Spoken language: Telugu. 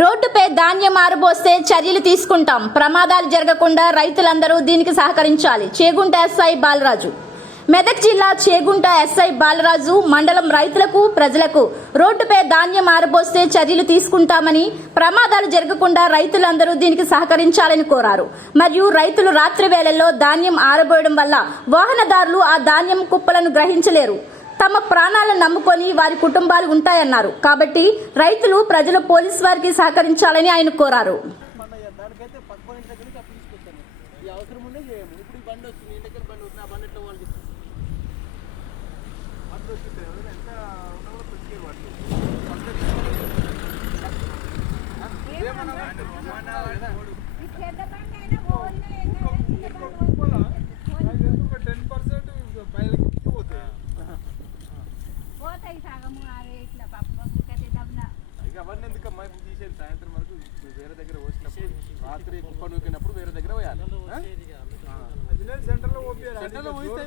రోడ్డుపై ధాన్యం ఆరబోస్తే చర్యలు తీసుకుంటాం. ప్రమాదాలు జరగకుండా రైతులందరూ దీనికి సహకరించాలి. చేగుంట ఎస్ఐ బాలరాజు. మెదక్ జిల్లా చేగుంట ఎస్ఐ బాలరాజు మండలం రైతులకు ప్రజలకు రోడ్డుపై ధాన్యం ఆరబోస్తే చర్యలు తీసుకుంటామని ప్రమాదాలు జరగకుండా రైతులందరూ దీనికి సహకరించాలని కోరారు. మరియు రైతులు రాత్రి వేళల్లో ధాన్యం ఆరబోయడం వల్ల వాహనదారులు ఆ ధాన్యం కుప్పలను గ్రహించలేరు. తమ ప్రాణాలను నమ్ముకొని వారి కుటుంబాలు ఉంటాయన్నారు. కాబట్టి రైతులు ప్రజలు పోలీస్ వారికి సహకరించాలని ఆయన కోరారు. మన సగము అవి ఇట్లా పప్పు పప్పుకైతే దబ్బున ఇక అవన్నీ ఎందుకమ్మా ఇప్పుడు తీసేది సాయంత్రం వరకు వేరే దగ్గర పోసినప్పుడు రాత్రి కుప్ప నూకినప్పుడు వేరే దగ్గర పోయాలి? అది సెంటర్లో సెంటర్లో పోయితే